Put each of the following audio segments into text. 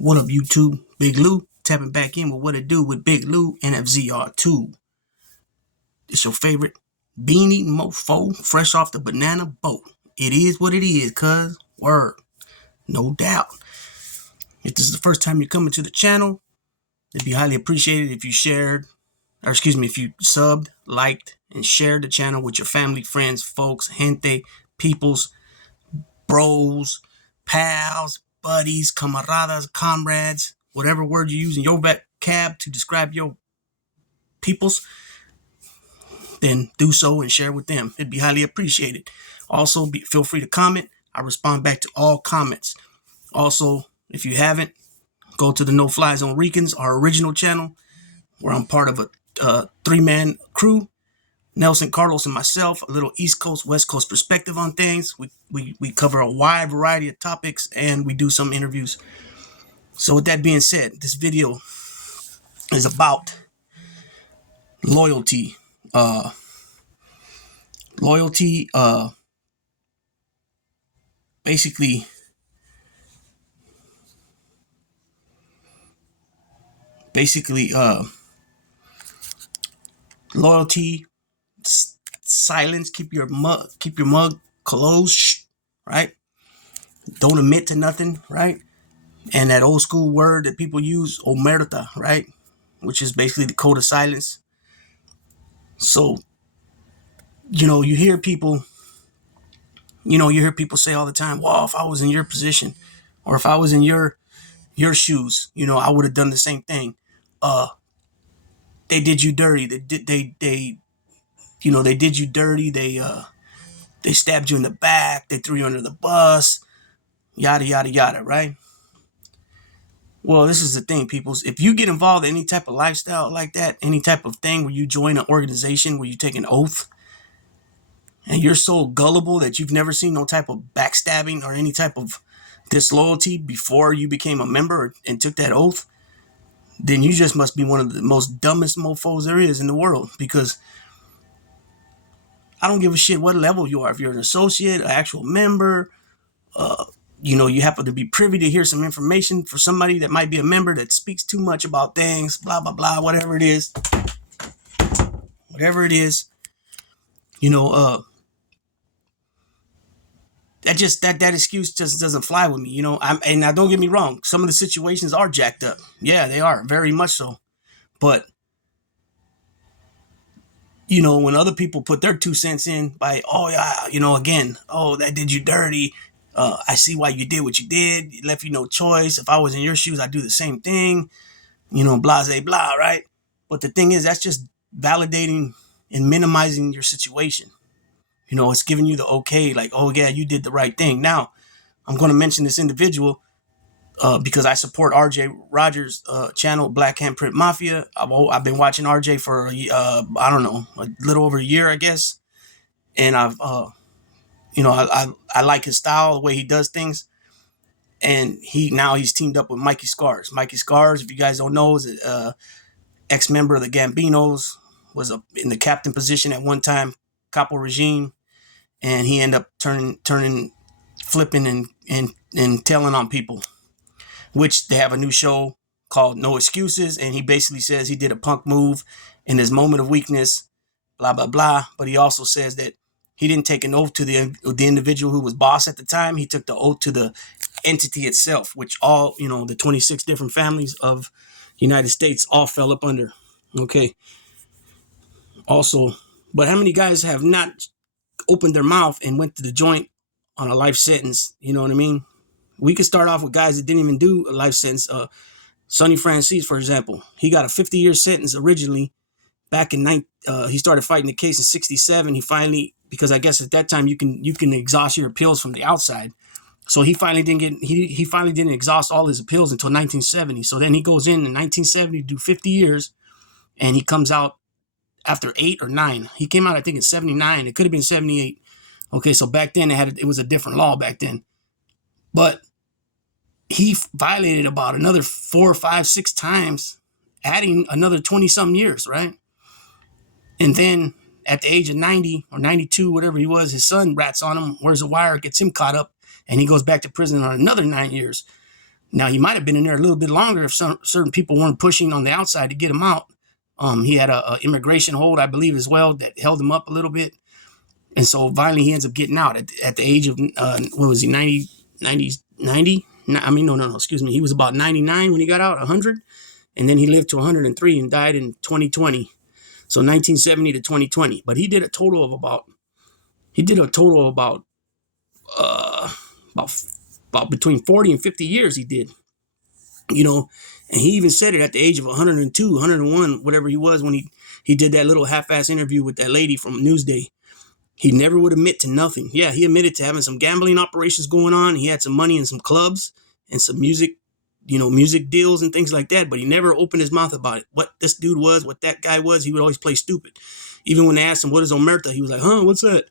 What up, YouTube? Big Lou tapping back in with what it do with Big Lou and FZR2. It's your favorite bean eating mofo fresh off the banana boat. It is what it is, cuz. Word. No doubt. If this is the first time you're coming to the channel, it'd be highly appreciated if you if you subbed, liked, and shared the channel with your family, friends, folks, gente, peoples, bros, pals, buddies, camaradas, comrades, whatever word you use in your vocab to describe your peoples, then do so and share with them. It'd be highly appreciated. Also, feel free to comment. I respond back to all comments. Also, if you haven't, go to the No Fly Zone Ricans, our original channel, where I'm part of a three-man crew. Nelson, Carlos, and myself, a little East Coast, West Coast perspective on things. We cover a wide variety of topics, and we do some interviews. So with that being said, this video is about loyalty. Loyalty, basically, loyalty, silence, keep your mug closed, right? Don't admit to nothing, right? And that old school word that people use, omerta, right? Which is basically the code of silence. So, you hear people say all the time, well, if I was in your position, or if I was in your shoes, I would have done the same thing. They did you dirty. They did you dirty. They stabbed you in the back. They threw you under the bus. Yada, yada, yada, right? Well, this is the thing, peoples. If you get involved in any type of lifestyle like that, any type of thing where you join an organization where you take an oath, and you're so gullible that you've never seen no type of backstabbing or any type of disloyalty before you became a member and took that oath, then you just must be one of the most dumbest mofos there is in the world. Because I don't give a shit what level you are. If you're an associate, an actual member, you happen to be privy to hear some information for somebody that might be a member that speaks too much about things, blah, blah, blah, whatever it is, that excuse just doesn't fly with me, and now don't get me wrong, some of the situations are jacked up. Yeah, they are, very much so. But when other people put their 2 cents in by, oh yeah, again, oh, that did you dirty. I see why you did what you did. It left you no choice. If I was in your shoes, I'd do the same thing. Blah, blah, blah, right? But the thing is, that's just validating and minimizing your situation. It's giving you the okay, like, oh yeah, you did the right thing. Now, I'm going to mention this individual because I support RJ Rogers' channel, Black Handprint Mafia. I've been watching RJ for, I don't know, a little over a year, I guess. And I like his style, the way he does things. And he's teamed up with Mikey Scars. Mikey Scars, if you guys don't know, is an ex-member of the Gambinos, was in the captain position at one time, Capo regime. And he ended up flipping and telling on people, which they have a new show called No Excuses. And he basically says he did a punk move in his moment of weakness, blah, blah, blah. But he also says that he didn't take an oath to the individual who was boss at the time. He took the oath to the entity itself, which all, the 26 different families of the United States all fell up under. Okay. Also, but how many guys have not opened their mouth and went to the joint on a life sentence? You know what I mean? We could start off with guys that didn't even do a life sentence. Sonny Francis, for example, he got a 50-year sentence originally back in he started fighting the case in 1967. He finally, because I guess at that time you can exhaust your appeals from the outside. So he finally didn't exhaust all his appeals until 1970. So then he goes in 1970 to do 50 years, and he comes out after 8 or 9. He came out, I think, in 79. It could have been 78. Okay, so back then it was a different law back then. But he violated about another 4, 5, 6 times, adding another 20-something years, right? And then at the age of 90 or 92, whatever he was, his son rats on him, wears a wire, gets him caught up, and he goes back to prison on another 9 years. Now, he might have been in there a little bit longer if certain people weren't pushing on the outside to get him out. He had a immigration hold, I believe, as well, that held him up a little bit. And so finally he ends up getting out at the age of, what was he, 90? I mean, no, excuse me. He was about 99 when he got out, 100. And then he lived to 103 and died in 2020. So 1970 to 2020. But he did a total of about, uh, about between 40 and 50 years he did. You know, and he even said it at the age of 102, 101, whatever he was when he did that little half-ass interview with that lady from Newsday. He never would admit to nothing. Yeah, he admitted to having some gambling operations going on. He had some money in some clubs and some music, music deals and things like that. But he never opened his mouth about it. What this dude was, what that guy was, he would always play stupid. Even when they asked him, what is Omerta? He was like, what's that?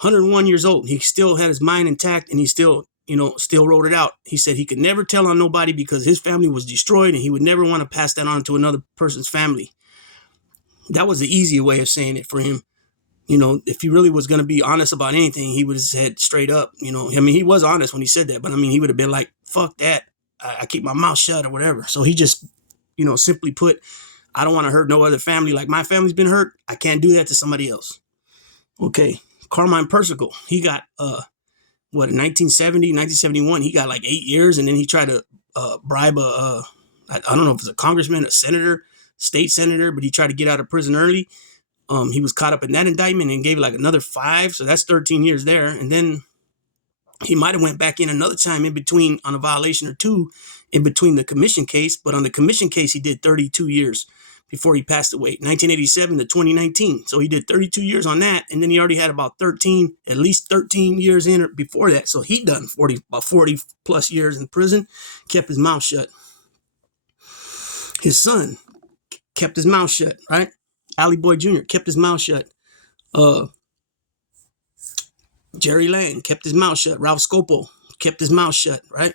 101 years old. He still had his mind intact and he still wrote it out. He said he could never tell on nobody because his family was destroyed and he would never want to pass that on to another person's family. That was the easier way of saying it for him. If he really was going to be honest about anything, he would have said straight up, I mean, he was honest when he said that, but I mean, he would have been like, fuck that. I keep my mouth shut or whatever. So he just, simply put, I don't want to hurt no other family. Like my family's been hurt. I can't do that to somebody else. Okay. Carmine Persico, he got, in 1971, he got like 8 years. And then he tried to bribe I don't know if it's a congressman, a senator, state senator, but he tried to get out of prison early. He was caught up in that indictment and gave like another 5. So that's 13 years there. And then he might have went back in another time in between on a violation or 2 in between the commission case. But on the commission case, he did 32 years before he passed away, 1987 to 2019. So he did 32 years on that. And then he already had about at least 13 years in before that. So he done about 40 plus years in prison, kept his mouth shut. His son kept his mouth shut, right? Allie Boy Jr. kept his mouth shut. Jerry Lang kept his mouth shut. Ralph Scopo kept his mouth shut, right?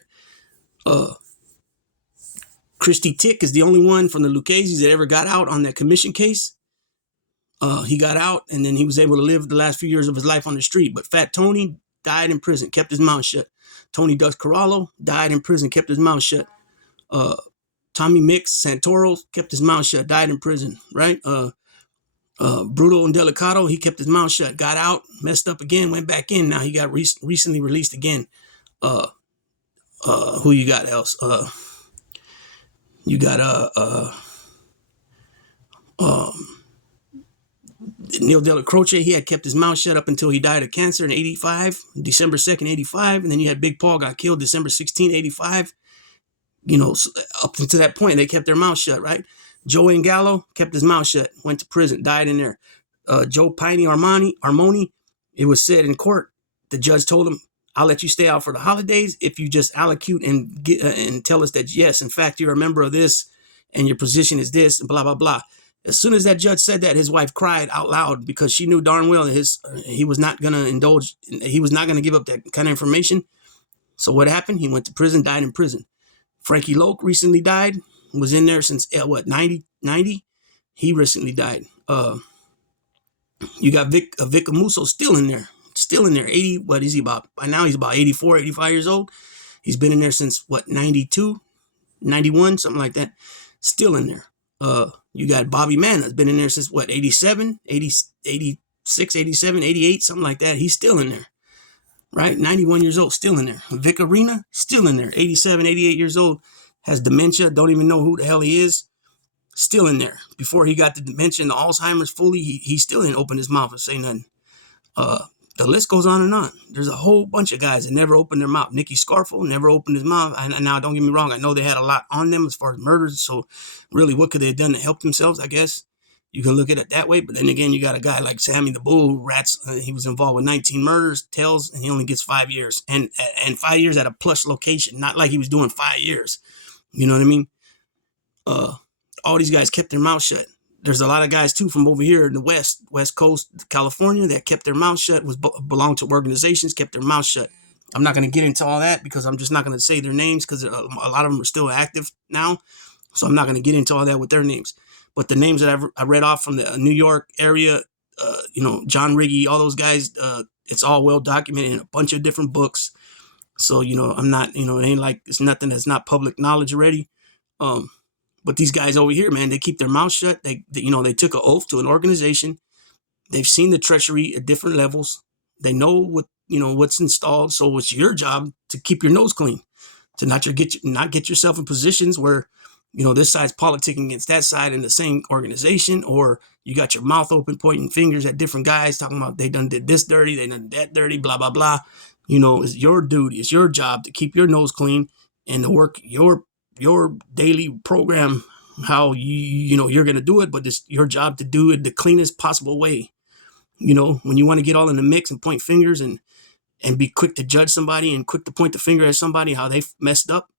Christy Tick is the only one from the Lucchese's that ever got out on that commission case. He got out, and then he was able to live the last few years of his life on the street. But Fat Tony died in prison, kept his mouth shut. Tony Duck Carallo died in prison, kept his mouth shut. Tommy Mix Santoro kept his mouth shut, died in prison, right? Bruto and Delicato, he kept his mouth shut, got out, messed up again, went back in. Now he got recently released again. Who you got else? You got Neil Della Croce. He had kept his mouth shut up until he died of cancer in 85, December 2nd, 85. And then you had Big Paul got killed December 16th, 85. Up until that point, they kept their mouth shut, right? Joey Gallo kept his mouth shut, went to prison, died in there. Joe Piney Armoni, it was said in court, the judge told him, I'll let you stay out for the holidays if you just allocute and tell us that, yes, in fact, you're a member of this and your position is this and blah, blah, blah. As soon as that judge said that, his wife cried out loud because she knew darn well that he was not going to indulge. He was not going to give up that kind of information. So what happened? He went to prison, died in prison. Frankie Loke recently died, was in there since, 90? He recently died. You got Vic Amuso still in there. 80, what is he about? By now he's about 84, 85 years old. He's been in there since, 92, 91, something like that. Still in there. You got Bobby Mann that's been in there since, 87, 86, 87, 88, something like that. He's still in there. Right? 91 years old, still in there. Vic Arena, still in there. 87, 88 years old, has dementia, don't even know who the hell he is. Still in there. Before he got the dementia and the Alzheimer's fully, he still didn't open his mouth and say nothing. The list goes on and on. There's a whole bunch of guys that never opened their mouth. Nicky Scarfo never opened his mouth. And now, don't get me wrong, I know they had a lot on them as far as murders. So really, what could they have done to help themselves, I guess? You can look at it that way. But then again, you got a guy like Sammy the Bull, he was involved with 19 murders, tells, and he only gets 5 years. And 5 years at a plush location, not like he was doing 5 years. You know what I mean? All these guys kept their mouth shut. There's a lot of guys, too, from over here in the West Coast, California, that kept their mouth shut, belonged to organizations, kept their mouth shut. I'm not going to get into all that because I'm just not going to say their names because a lot of them are still active now. So I'm not going to get into all that with their names. But the names that I read off from the New York area, John Riggy, all those guys, it's all well documented in a bunch of different books. So, I'm not, it ain't like it's nothing that's not public knowledge already. Um, but these guys over here, man, they keep their mouth shut. They took an oath to an organization. They've seen the treachery at different levels. They know what's installed. So it's your job to keep your nose clean, to not get yourself in positions where this side's politicking against that side in the same organization, or you got your mouth open pointing fingers at different guys talking about they done did this dirty, they done that dirty, blah blah blah. It's your duty, it's your job to keep your nose clean and to work your daily program how you're going to do it, but it's your job to do it the cleanest possible way. When you want to get all in the mix and point fingers and be quick to judge somebody and quick to point the finger at somebody how they messed up,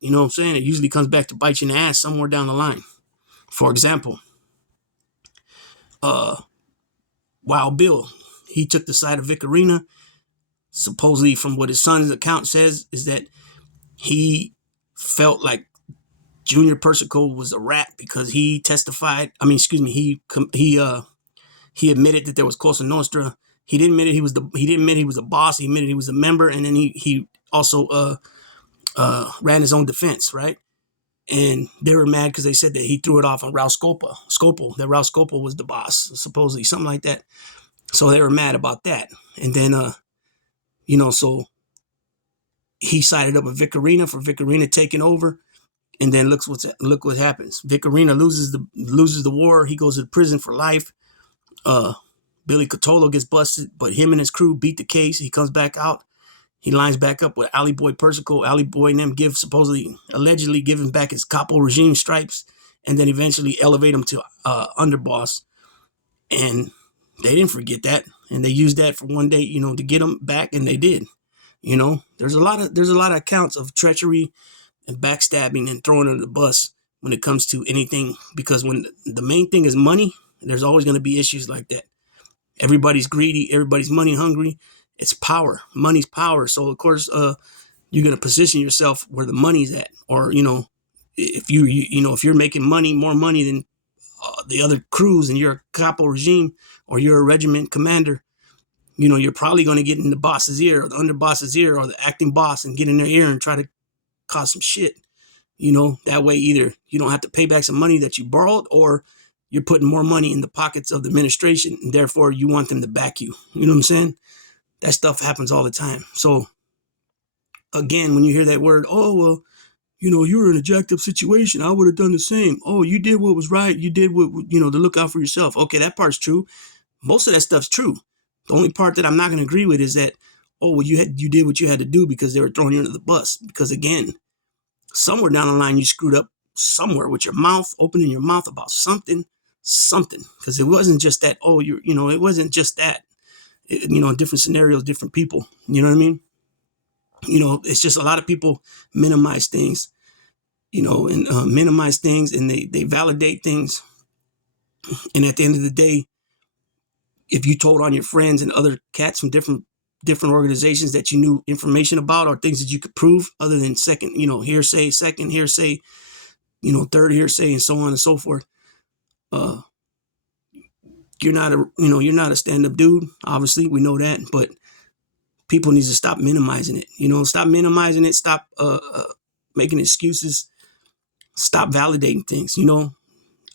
you know what I'm saying? It usually comes back to bite you in the ass somewhere down the line. For example, Wild Bill, he took the side of Vic Arena. Supposedly, from what his son's account says, is that he felt like Junior Persico was a rat because he testified. I mean, excuse me, he admitted that there was Cosa Nostra. He didn't admit he didn't admit he was a boss. He admitted he was a member, and then he also ran his own defense, right? And they were mad because they said that he threw it off on Ralph Scopel, that Ralph Scopel was the boss, supposedly, something like that. So they were mad about that. And then, so he sided up with Vic Arena for Vic Arena taking over. And then look what happens. Vic Arena loses the war. He goes to prison for life. Billy Cotolo gets busted, but him and his crew beat the case. He comes back out. He lines back up with Alley Boy Persico. Alley Boy and them allegedly give him back his capo regime stripes, and then eventually elevate him to underboss. And they didn't forget that, and they used that for one day, to get him back, and they did. There's a lot of accounts of treachery and backstabbing and throwing under the bus when it comes to anything, because when the main thing is money, there's always going to be issues like that. Everybody's greedy. Everybody's money hungry. It's power. Money's power. So of course, you're gonna position yourself where the money's at, or if you're making more money than the other crews, and you're a capo regime or you're a regiment commander, you're probably gonna get in the boss's ear or the underboss's ear or the acting boss and get in their ear and try to cause some shit. That way either you don't have to pay back some money that you borrowed, or you're putting more money in the pockets of the administration, and therefore you want them to back you. You know what I'm saying? That stuff happens all the time. So again, when you hear that word, oh, well, you were in a jacked up situation, I would have done the same. Oh, you did what was right. You did what, to look out for yourself. Okay, that part's true. Most of that stuff's true. The only part that I'm not going to agree with is that, oh, well, you did what you had to do because they were throwing you under the bus. Because again, somewhere down the line, you screwed up somewhere with your mouth, opening your mouth about something. Because it wasn't just that, it wasn't just that. Different scenarios, different people. You know what I mean? It's just a lot of people minimize things, and minimize things, and they validate things. And at the end of the day, if you told on your friends and other cats from different organizations that you knew information about, or things that you could prove other than second hearsay, second hearsay, third hearsay, and so on and so forth, you're not a stand-up dude. Obviously, we know that, but people need to stop minimizing it. Stop minimizing it. Stop making excuses. Stop validating things.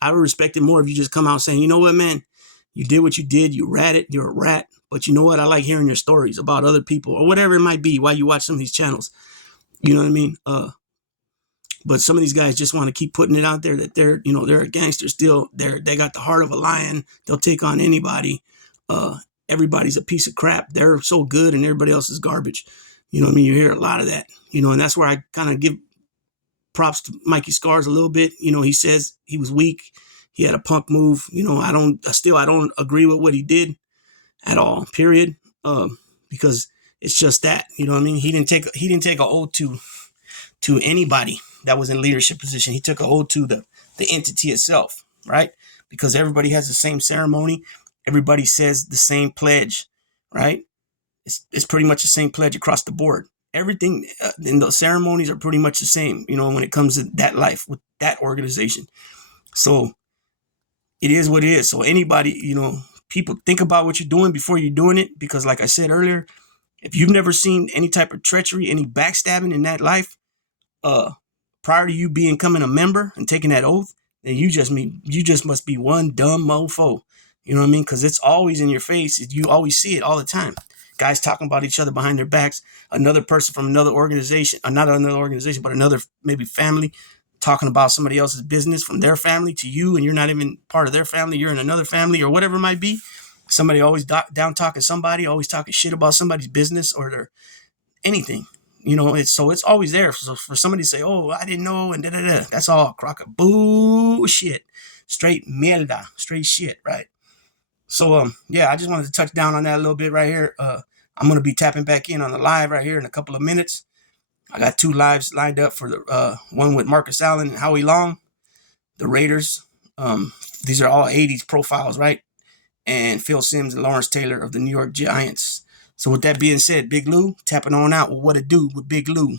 I would respect it more if you just come out saying, you know what, man, you did what you did. You ratted. You're a rat. But you know what? I like hearing your stories about other people or whatever it might be while you watch some of these channels. You know what I mean? But some of these guys just want to keep putting it out there that they're a gangster still. They got the heart of a lion. They'll take on anybody. Everybody's a piece of crap. They're so good and everybody else is garbage. You know what I mean? You hear a lot of that, and that's where I kind of give props to Mikey Scars a little bit. He says he was weak. He had a punk move. I don't agree with what he did at all, period. Because it's just that, you know what I mean? He didn't take an oath to anybody that was in leadership position. He took an oath to the entity itself, right? Because everybody has the same ceremony. Everybody says the same pledge, right? It's pretty much the same pledge across the board. Everything in those ceremonies are pretty much the same, when it comes to that life with that organization. So it is what it is. So anybody, people think about what you're doing before you're doing it, because like I said earlier, If you've never seen any type of treachery, any backstabbing in that life, uh, prior to you becoming a member and taking that oath, then you just must be one dumb mofo. You know what I mean? Because it's always in your face. You always see it all the time. Guys talking about each other behind their backs. Another person from another organization, or not another organization, but another maybe family, talking about somebody else's business from their family to you, and you're not even part of their family. You're in another family or whatever it might be. Somebody always down talking somebody, always talking shit about somebody's business or their anything. You know, it's always there. So for somebody to say, "Oh, I didn't know," and da da da, that's all crock of bullshit, straight mierda, straight shit, right? So yeah, I just wanted to touch down on that a little bit right here. I'm gonna be tapping back in on the live right here in a couple of minutes. I got 2 lives lined up for the one with Marcus Allen and Howie Long, the Raiders. These are all '80s profiles, right? And Phil Simms and Lawrence Taylor of the New York Giants. So with that being said, Big Lou tapping on out with what it do with Big Lou.